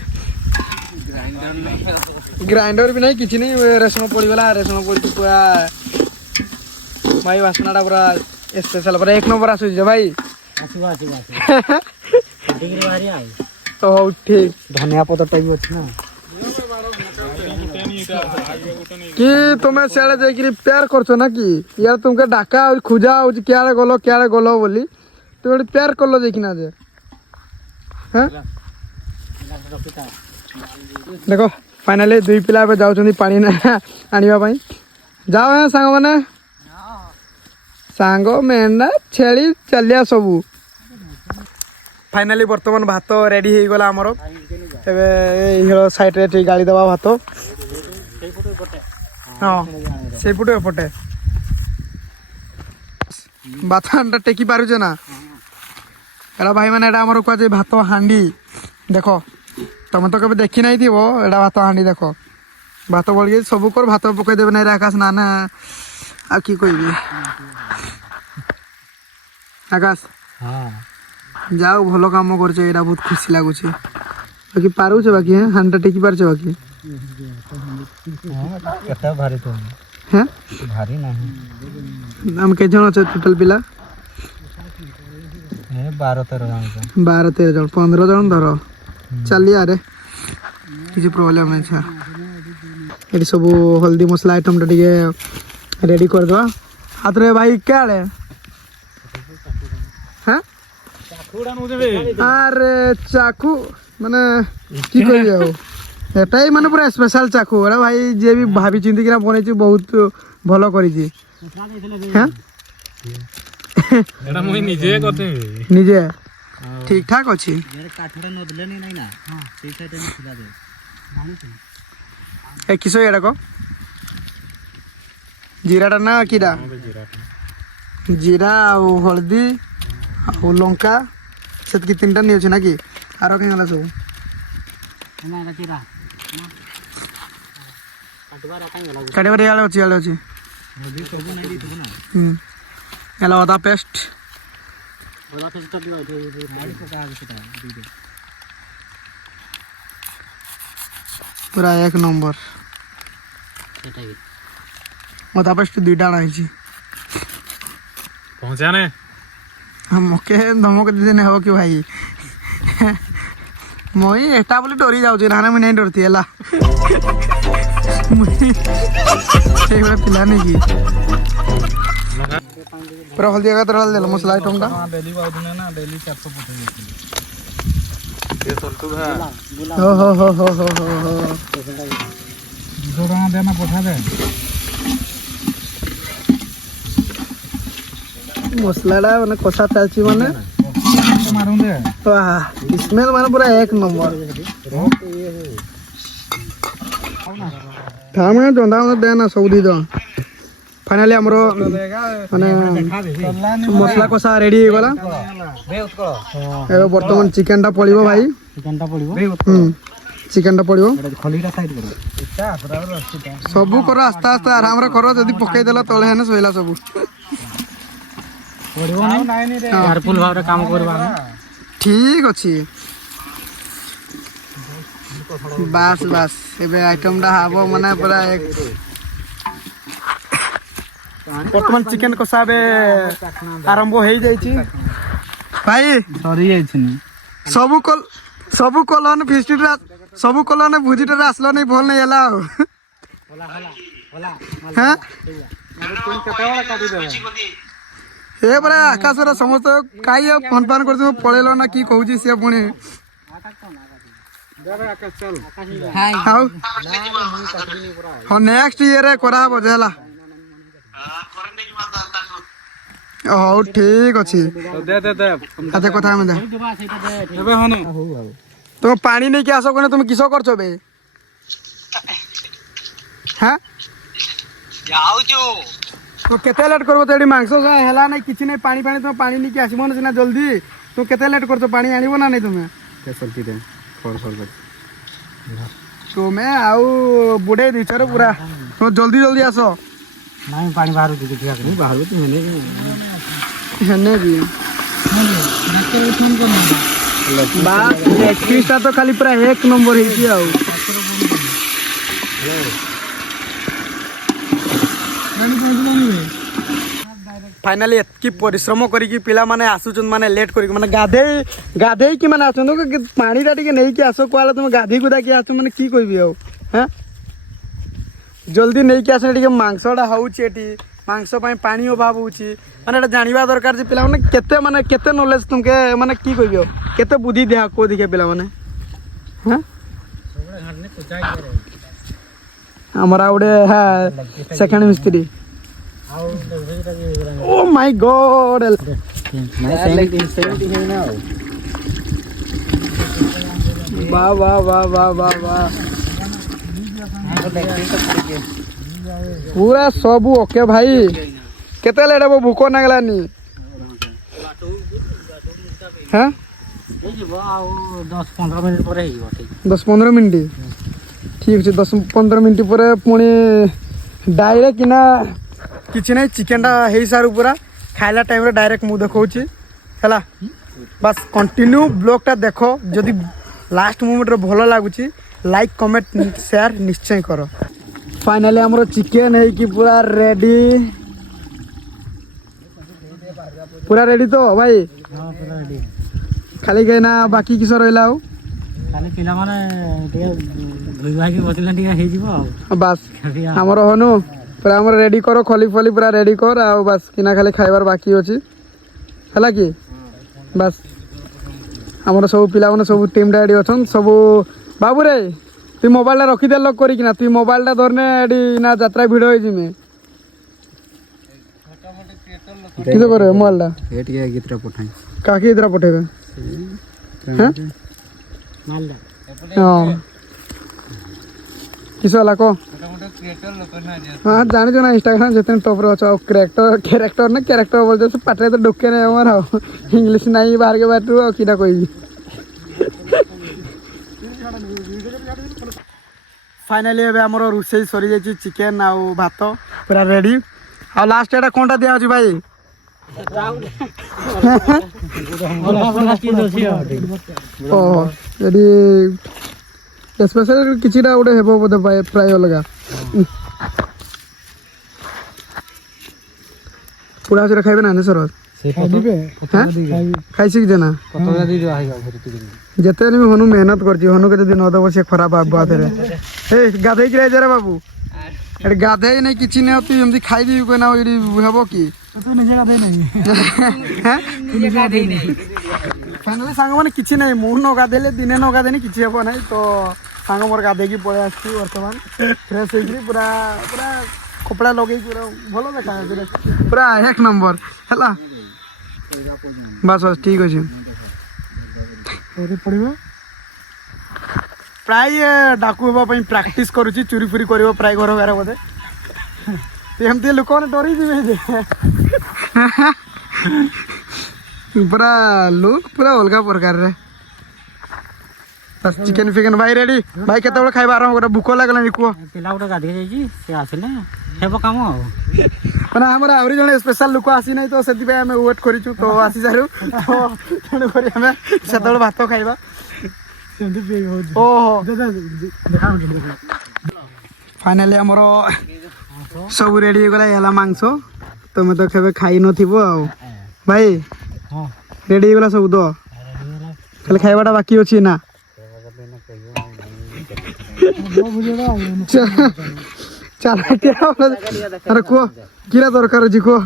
ଗ୍ରାଇଣ୍ଡର ବି ନାହିଁ କିଛି ନାହିଁ ରେଶମ ପଡ଼ିଗଲା ରେଶମ ପଡ଼ିକି ପୁରା ଭାଇ ବାସ୍ନାଟା ପୁରା ସ୍ପେଶାଲ ପୁରା 1 ନମ୍ବର ଆସୁଛି ଭାଇ ହଉ ଠିକ ଧନିଆ ପତ୍ରଟା ବି ଅଛି ନା कि तुम्हें सियाड़े जाकर प्यार करछो ना कि यार तुमके डाका और खुजा हो क्या गलो बोली तुम तो प्यार कर लो देखना जे हाँ देखो फाइनली 2 पिला जाऊँ पानी ना आने जाओ है सांग मैंने सांग मेना छेली चलिया सबू फाइनाली बर्तमान भात रेडी हो गला आमर एबे साइड गाड़ी दबा भात हाँ से पटे एपटे भात हांडा टेकी पारुचे ना एड़ा भाई मैंने आमर कह भात हांडी देख तुम तो कभी देखी नहीं थी एड़ा भात हांडी देख भात बड़ी सब कर भात पकईदेवे ना आकाश ना ना आ कि कह ଆକାଶ ହଁ ଯାଉ ଭଲ କାମ କରୁଛ, ଏଇଟା ବହୁତ ଖୁସି ଲାଗୁଛି। ବାକି ପାରୁଛ ବାକି ହାଣ୍ଡଟା ଟେକି ପାରୁଛ ବାକି କେତେ ଭାରି ତ হ্যাঁ ଭାରି ନାହିଁ ଆମେ କେତେ ଜଣ ଅଛ ଟୋଟାଲ ପିଲା? 12-13 ଜଣ 12-13 ଜଣ 15 ଜଣ ଧର ଚାଲି ଆରେ କିଛି ପ୍ରୋବ୍ଲେମ ନାହିଁ ଛା। ଏଠି ସବୁ ହଳଦୀ ମସଲା ଆଇଟମଟା ଟିକେ ରେଡି କରିଦେବା। ହାତରେ ଭାଇ କାଳେ হ্যাঁ আরে চাকু মানে কি কইবি ଆଉ এটাই মানে পুরা স্পেশাল চাকু এটা ভাই যে भी ভাবি চিন্তি কিনা বনেছি বহুত ভালো করেছি। হ্যাঁ এটা মুই নিজে করতে নিজে ঠিক ঠাক ଅଛି। କାଠଟା ନଦେଲେନି ନାଇଁ ନା ସେଇ ସାଇଡରେ ଥିଲା ଯେ ଏ କିସ ଏଟା କ ଜିରାଟା ନା କିରା ଜିରା ଆଉ ହଳଦୀ ଆଉ ଲଙ୍କା ସେତିକି ତିନିଟା ନେଇ ଅଛି ନା କି ଆର କାହିଁ ଗଲା ସବୁ କାଟିବାରେ ଇଆଡ଼େ ଅଛି ଇଆଡ଼େ ଅଛି ହେଲା ଅଦା ପେଷ୍ଟ ପୁରା 1 ନମ୍ବର ଅଦା ପେଷ୍ଟ 2ଟା ଆଣିଛି। ପହଞ୍ଚିଆ ନେ ମକେ ଧମକ ଦିନେ ହେବ କି ଭାଇ ମୁଇଁ ଏଟା ବୋଲି ଡରି ଯାଉଛି ନା ମୁଇଁ ନାଇଁ ଡରତି ହେଲା ସେଇଭଳିଆ ପିଲା ନାଇଁ କି ପୁରା ହଳଦୀ ଏକା ତରଳ ଦେଲ ମସଲା ଆଇଟମଟା ଡେଲି ପାଉଥିଲେ ନା ଡେଲି 400 ପଠେଇ ଦେଇଥିଲି ହୋ ହୋ ହୋ ହୋ ହୋ ହୋ ହୋ 200 ଟଙ୍କା ଦେନା ପଠା ଦେ ମସଲାଟା ମାନେ କଷା ଚାଲିଛି ମାନେ ମାରୁଁ ଦେ ସ୍ମେଲ ମାନେ ପୁରା 1 ନମ୍ବର ଥାମେ ଜନ୍ଦା ଦେ ନା ସବୁ ଦେଇଦ ଫାଇନାଲି ଆମର ମାନେ ମସଲା କଷା ରେଡି ହେଇଗଲା। ଏବେ ବର୍ତ୍ତମାନ ଚିକେନଟା ପଡ଼ିବ ଭାଇ ଚିକେନଟା ପଡ଼ିବ ସବୁ କର ଆସ୍ତେ ଆସ୍ତେ ଆରାମରେ କର ଯଦି ପକେଇଦେଲ ତଳେ ହେନେ ଶୋଇଲା ସବୁ କେୟାରଫୁଲ ଭାବରେ କାମ କରିବା ଠିକ ଅଛି ବାସ୍ ବାସ୍ ଏବେ ଆଇଟମଟା ହବ ମାନେ ପୁରା ବର୍ତ୍ତମାନ ଚିକେନ କଷା ଏବେ ଆରମ୍ଭ ହେଇଯାଇଛି ଭାଇ ସରିଯାଇଛି ସବୁ କଲନ ଫିଷ୍ଟିରେ ସବୁ କଲନ ଭୋଜିଟାରେ ଆସିଲ ନାଇଁ ଭଲ ନାଇଁ ହେଲା ଆଉ হ্যাঁ ଏ ପରା ଆକାଶରେ ସମସ୍ତେ କାଇ ଫୋନ ଫାନ କରୁଛି ପଳେଇଲ ନା କି କହୁଛି ସିଏ ପୁଣି ଆଉ ହଁ ନେକ୍ସଟ ଇଏରେ କରାହବ ଯେ ହେଲା ହଉ ଠିକ ଅଛି ଆଚ୍ଛା କଥା ଆମେ তুমি পানি নেইকি আস কোনে তুমি কিস করছো বে হ্যাঁ তো কেতে লেট করবো তো এটি মাংস হেলা নাই কিছু নাই পানি পানি তুমি পানি নেইকি আসব না সিনা জলদি তুমি কেতে লেট করছো পানি আনিব না নাই তুমি তুমি আউ বুড়ে দিছ রে পুরা তুমি জলদি জলদি আস ନାଇଁ ପାଣି ବାହାରୁଛି ଦେଖିବାକୁ ବାହାରୁଛି ହେନେ ବି ବାସ୍ ଏକ୍ସପିରିଏନ୍ସଟା ତ ଖାଲି ପୁରା 1 ନମ୍ବର ହେଇଛି ଆଉ फाइनाली एतकी परिश्रम करिकी पिला माने आसुचन माने लेट करिकी माने गाधेई कि माने आसुन कि पानीटा टिके नहीं कि आसो कोला तुम गाधी गुदा कि आसु माने की कहबी आ हैं जल्दी नहीं कि आसो टिके मांसडा होउची एटी मांस पई पानी अभाव होउची माने एटा जानिबा दरकार जे पिला माने केते नॉलेज तुमके माने की कहबी आ केते बुद्धि देहा को दिखे पिला माने हैं हमरा उडे है सेकंड मिस्त्री Oh my God! वाह वाह वाह वाह वाह वाह पूरा सबू ओके भाई केते लेट वो भूको ना गलानी हाँ 10-15 ମିନିଟ୍ ପରେ ହେଇଯିବ ଠିକ 10-15 ମିନିଟ୍ ଠିକ ଅଛି 10-15 ମିନିଟ୍ ପରେ ପୁଣି ଡାଇରେକ୍ଟ କିନା କିଛି ନାହିଁ ଚିକେନଟା ହେଇ ସାରୁ ପୁରା ଖାଇଲା ଟାଇମରେ ଡାଇରେକ୍ଟ ମୁଁ ଦେଖଉଛି ହେଲା ବାସ୍ କଣ୍ଟିନ୍ୟू ବ୍ଲଗ୍ଟା ଦେଖ ଯଦି ଲାଷ୍ଟ ମୋମେଣ୍ଟରେ ଭଲ ଲାଗୁଛି ଲାଇକ୍ କମେଣ୍ଟ ସେୟାର ନିଶ୍ଚୟ କର। ଫାଇନାଲି ଆମର ଚିକେନ୍ ହେଇକି ପୁରା ରେଡ଼ି ତ ଭାଇ ଖାଲି କାହିଁନା ବାକି କିସ ରହିଲା ଆଉ ଖାଲି ପିଲାମାନେ ଟିକେ ଧୋଇ ଭାଇକି ବସିଲେ ଟିକେ ହେଇଯିବ ଆଉ ବାସ୍ ଆମର ହନୁ ପୁରା ଆମର ରେଡ଼ି କର ଖଲି ଫଲି ପୁରା ରେଡ଼ି କର ଆଉ ବାସ୍ କିନା ଖାଲି ଖାଇବାର ବାକି ଅଛି ହେଲା କି ବାସ୍ ଆମର ସବୁ ପିଲାମାନେ ସବୁ ଟିମ୍ଟା ଏଠି ଅଛନ୍ ସବୁ ବାବୁରେ ତୁଇ ମୋବାଇଲଟା ରଖିଦେ ଲକ୍ କରିକିନା ତୁଇ ମୋବାଇଲଟା ଧରନେ ଏଠି ନା ଯାତ୍ରା ଭିଡ଼ ହେଇଯିମେ କିସ କରିବେ ମୋବାଇଲଟା ଟିକେ ଗୀତଟା ପଠାଇ କାକି ଏଥିରେ ପଠେଇବେ ହଁ କିସ ହେଲା କହ ହଁ ଜାଣିଛ ନା ଇନଷ୍ଟାଗ୍ରାମ ଯେତେ ଟପ୍ରେ ଅଛ ଆଉ କ୍ୟାରେକ୍ଟର ନା କ୍ୟାରେକ୍ଟର ବୋଲଛ ସେ ପାଟିରେ ତ ଡୋକେ ନାହିଁ ଆମର ଆଉ ଇଂଲିଶ ନାହିଁ ବାହାରକେ ବାଟରୁ ଆଉ କିଟା କହିବି ଫାଇନାଲି ଏବେ ଆମର ରୋଷେଇ ସରିଯାଇଛି ଚିକେନ୍ ଆଉ ଭାତ ପୁରା ରେଡ଼ି ଆଉ ଲାଷ୍ଟ ଏଇଟା କ'ଣଟା ଦିଆହେଉଛି ଭାଇ ଓହୋ ଏଠି ସ୍ପେଶାଲ କିଛିଟା ଗୋଟେ ହେବ ବୋଧେ ପ୍ରାୟ ଅଲଗା ପୁରା ସେଟା ଖାଇବେ ନା ସର ଖାଇଛି କି ନା ଯେତେ ବି ହନୁ ମେହନତ କରିଛି ହନୁକେ ଯଦି ନ ଦେବ ସେ ଖରାପ ଭାବ ହାତରେ ଏ ଗାଧେଇକି ରହିଛେ ରେ ବାବୁ ଏଠି ଗାଧେଇ ନାଇଁ କିଛି ନାଇଁ ତୁ ଏମିତି ଖାଇଦେବି କହିନା ଏଠି ହେବ କି ଫାଇନାଲି ସାଙ୍ଗମାନେ କିଛି ନାହିଁ ମୁଁ ନ ଗାଧେଇଲେ ଦିନେ ନ ଗାଧେଇନି କିଛି ହେବ ନାହିଁ ତ ସାଙ୍ଗ ମୋର ଗାଧେଇକି ପଳେଇ ଆସିଛି ବର୍ତ୍ତମାନ ଫ୍ରେଶ୍ ହେଇକିରି ପୁରା ପୁରା କପଡ଼ା ଲଗେଇକି ପୁରା ଭଲ ଦେଖା ପୁରା 1 ନମ୍ବର ହେଲା ବାସ୍ ବାସ୍ ଠିକ୍ ଅଛି ପ୍ରାୟ ଡାକୁ ହେବା ପାଇଁ ପ୍ରାକ୍ଟିସ୍ କରୁଛି ଚୋରି ଫୁରି କରିବ ପ୍ରାୟ ଘର ଘର ବୋଧେ ଏମିତି ଲୋକମାନେ ଡରିଯିବେ ଯେ ପୁରା ଲୁକ୍ ପୁରା ଅଲଗା ପ୍ରକାରରେ ଚିକେନ୍ ଫିକେନ୍ ଭାଇ ରେଡ଼ି ଭାଇ କେତେବେଳେ ଖାଇବା ଆରମ୍ଭ କର ଭୋକ ଲାଗିଲାନି କୁହ ପିଲା ଗୋଟେ ଗାଧେଇ ଯାଇଛି ସେ ଆସିଲେ ହେବ କାମ ଆଉ ମାନେ ଆମର ଆହୁରି ଜଣେ ସ୍ପେଶାଲ ଲୋକ ଆସିନାହିଁ ତ ସେଥିପାଇଁ ଆମେ ୱେଟ୍ କରିଛୁ ତ ଆସିସାରୁ ତ ତେଣୁକରି ଆମେ ସେତେବେଳେ ଭାତ ଖାଇବା ଓହୋ ଫାଇନାଲି ଆମର ସବୁ ରେଡ଼ି ହେଇଗଲା ହେଲା ମାଂସ ତମେ ତ କେବେ ଖାଇ ନଥିବ ଆଉ ଭାଇ ରେଡ଼ି ହେଇଗଲା ସବୁ ତ ଖାଲି ଖାଇବାଟା ବାକି ଅଛି ନା ଆରେ କୁହ କିରା ଦରକାର ଅଛି କୁହ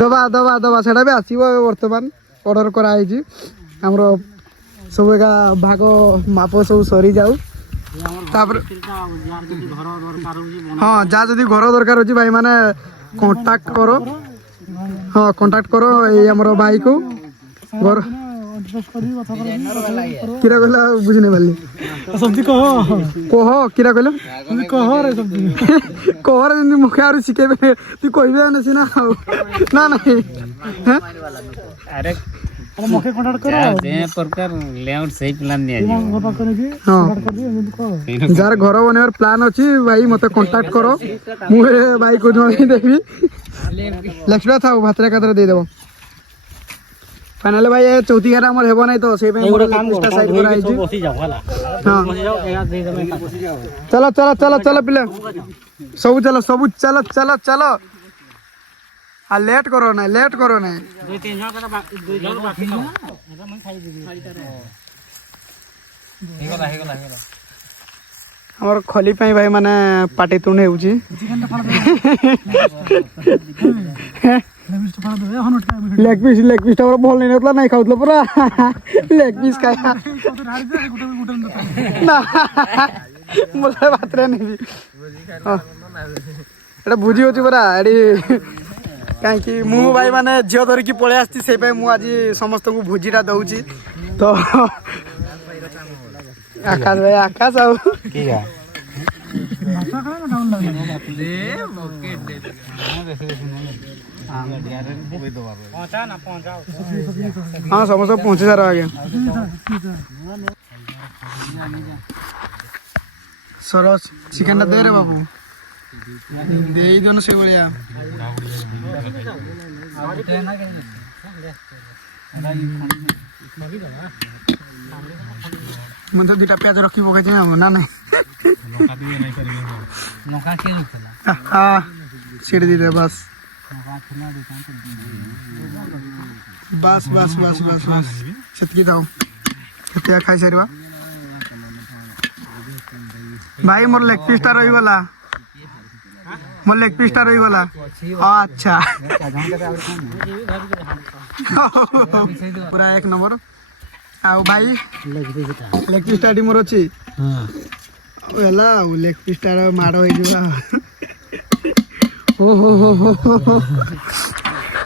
ଦବା ଦବା ଦବା ସେଟା ବି ଆସିବ ଏବେ ବର୍ତ୍ତମାନ ଅର୍ଡ଼ର କରାହେଇଛି ଆମର ସବୁ ଏକା ଭାଗ ମାପ ସବୁ ସରିଯାଉ ତାପରେ ହଁ ଯାହା ଯଦି ଘର ଦରକାର ଅଛି ଭାଇ ମାନେ କଣ୍ଟାକ୍ଟ କର ହଁ କଣ୍ଟାକ୍ଟ କର ଏଇ ଆମର ଭାଇକୁ ଘର କିରା କହିଲା ବୁଝିନି ପାରିଲି ସବଜି କହ କିରା କହିଲ କହରେ ଯେମିତି ମୁଖେ ଆହୁରି ଶିଖେଇବେ ତୁ କହିବେ ନା ସିନା ଆଉ ନା ନାହିଁ ଯାହାର ଘର ବନେଇବାର ପ୍ଲାନ୍ ଅଛି ଭାଇ ମତେ କଣ୍ଟାକ୍ଟ କର ମୁଁ ଏ ଭାଇକୁ ଜଣେଇ ଦେବି ଲେଖିବା ଥାଉ ଭାତରେ ଏକାଥରେ ଦେଇଦେବ ଫାଇନାଲି ଭାଇ ଚୌଥି ଘାରେ ଆମର ହେବ ନାହିଁ ତ ସେଇ ପାଇଁ ଚାଲ ଚାଲ ଚାଲ ଚାଲ ପିଲା ସବୁ ଚାଲ ସବୁ ଚାଲ ଚାଲ ଚାଲ ଆଉ ଲେଟ୍ କର ନାହିଁ ଲେଟ୍ କର ନାହିଁ ଆମର ଖଲି ପାଇଁ ଭାଇ ମାନେ ପାଟି ତୁଣ୍ଡ ହେଉଛି ଲେଗ ପିସ୍ ଟା ଭଲ ନେଇ ନଥିଲା ନାଇଁ ଖାଉଥିଲା ପୁରା ଲେଗ ପିସ୍ ଖାଇବା ନା ମୋତେ ଭାତରେ ନେବି ଏଇଟା ବୁଝି ଅଛି ପରା ଏଠି କାହିଁକି ମୁଁ ଭାଇ ମାନେ ଝିଅ ଧରିକି ପଳେଇ ଆସିଛି ସେଇପାଇଁ ମୁଁ ଆଜି ସମସ୍ତଙ୍କୁ ଭୋଜିଟା ଦଉଛି ତ ଆକାଶ ଭାଇ ଆକାଶ ଆଉ ହଁ ସମସ୍ତ ପହଞ୍ଚି ସାର ଆଜ୍ଞା ସରସ ଚିକେନଟା ଦେ ରେ ବାବୁ ଦେଇ ଦିଅନ ସେଇଭଳିଆ ମୁଁ ତ ଦୁଇଟା ପିଆଜ ରଖି ପକାଇଛି ନା ନାଇଁ ସେଇଠି ଦିଟା ବାସ୍ ବାସ୍ ବାସ୍ ବାସ୍ ବାସ୍ ବାସ୍ ସେତିକି ଥାଉ କେତେ ଖାଇସାରିବା ଭାଇ ମୋର ଲେଗ ପିସ୍ଟା ରହିଗଲା ମୋର ଲେଗ ପିସ୍ଟା ରହିଗଲା ଆଚ୍ଛା ପୁରା 1 ନମ୍ବର ଆଉ ଭାଇ ଲେଗ ପିସ୍ଟା ଏଠି ମୋର ଅଛି ହେଲା ଆଉ ଲେଗ ପିସ୍ଟା ମାଡ଼ ହେଇଯିବା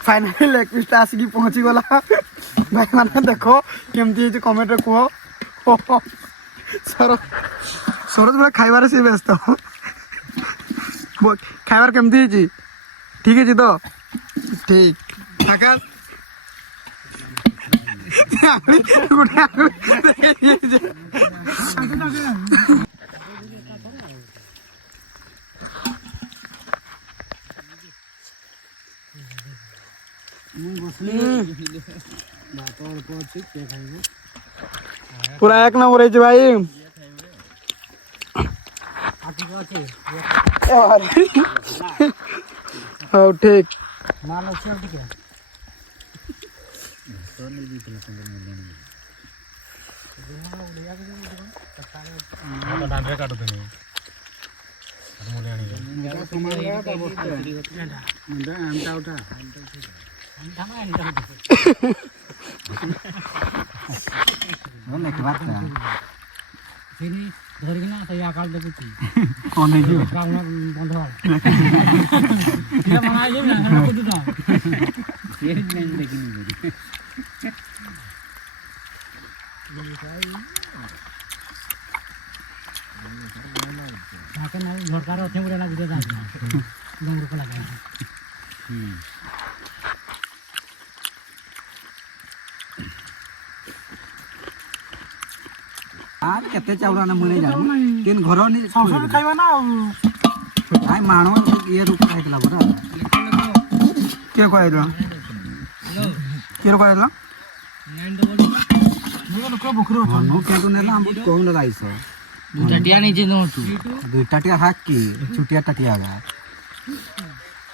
फाइनाली लेग पीस आसिक पहुँची गला भाई मैंने देख केमती कमेंट कह सरोज भाई खाइबार सी व्यस्त खाइबार केमती ठीक है तो ठीक आकाश पूरा 1 नंबर है भाई हाँ ठीक ଧରିକିନା ସେଇ ଆକାଶ ଦେଖୁଛି କଣ ହେଇଯିବ ବନ୍ଧ ମନା ହେଇଯିବ ନା ଦେଖୁଛୁ ତ ଝରକାର ଅଛି ଗୋଟେ ଲାଗୁଛି ଡଙ୍ଗର କଲା केते चाउरा ना मुने जानु तीन घर नि संसद खाइबा ना आइ माणो ये रुक खाइतला बरा के कहैला के कहैला मुगे लोक बुखरो छ नो के तो नेला हम कोन लगाइस टटिया नहीं जे नो तू दुई टाटिया हाक की छुटिया टाटिया गा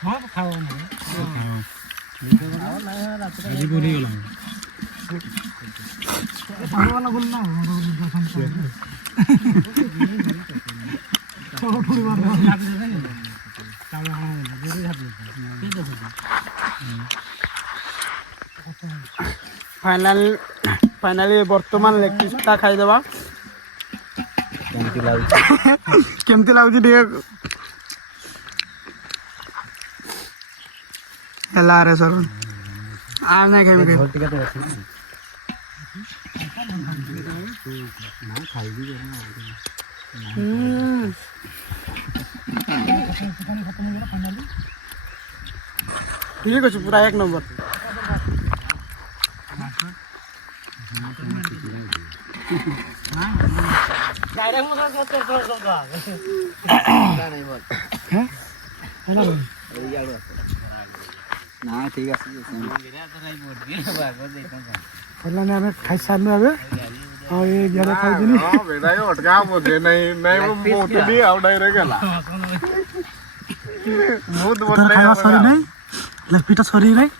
हां खाओ ना ଆଜି ପୁରୀ ଗଲା वाला बोल ना चलो थोड़ी बार फाइनाली वर्तमान लेग पीसटा खाइदेबा केमती लाଗୁଛି ଟିକେ ହେଲା रे सर आ नहीं खाइबे ଟିକେ ତ ଅଛି ना खाइबी ठीक अच्छे पूरा 1 नंबर ना ठीक है खाई सारनु अब और ये गरे खाउदिनी हां बेटा यो अटका बोझे नहीं मोतली आउ डायरेक्ट गेला बहुत बोलले खावा सरी नहीं लपीटा सरी नहीं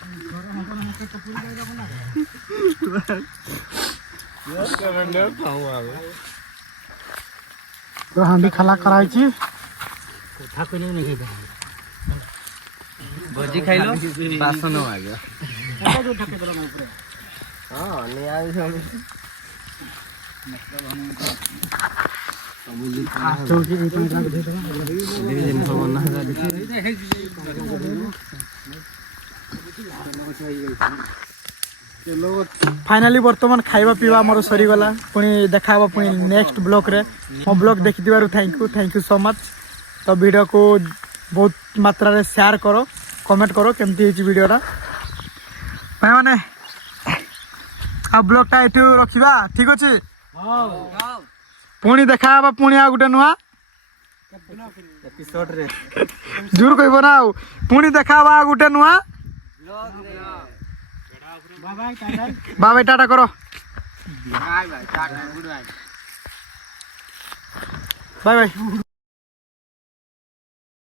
तो हांडी खाला कराइची कोठा कोनी नहीं खाइबा भोजी खाइलो बासन आ गया ऐसा जो ठके बोला ना ऊपर हां नहीं आई सब चौकी इतना लग दे फाइनाली वर्तमान खाइबा पीवा मोर सरी गला पुनी देखाबा पुनी नेक्स्ट ब्लॉग रे मो ब्लॉग देखिदिबारु थैंक यू सो मच तो वीडियो को बहुत मात्रा रे शेयर करो कमेंट करो केमती हिची वीडियोटा भाई माने आ ब्लॉगटा एठू रखिबा ठीक अछि पुणी देखाबा पुणी आ गुटे नुआ ଏପିସୋଡରେ ଜୋର କହିବ ନା ଆଉ ପୁଣି ଦେଖାବା ଗୋଟେ ନୂଆ ବାଏ ଟାଟା କର ବାଏ ବାଏ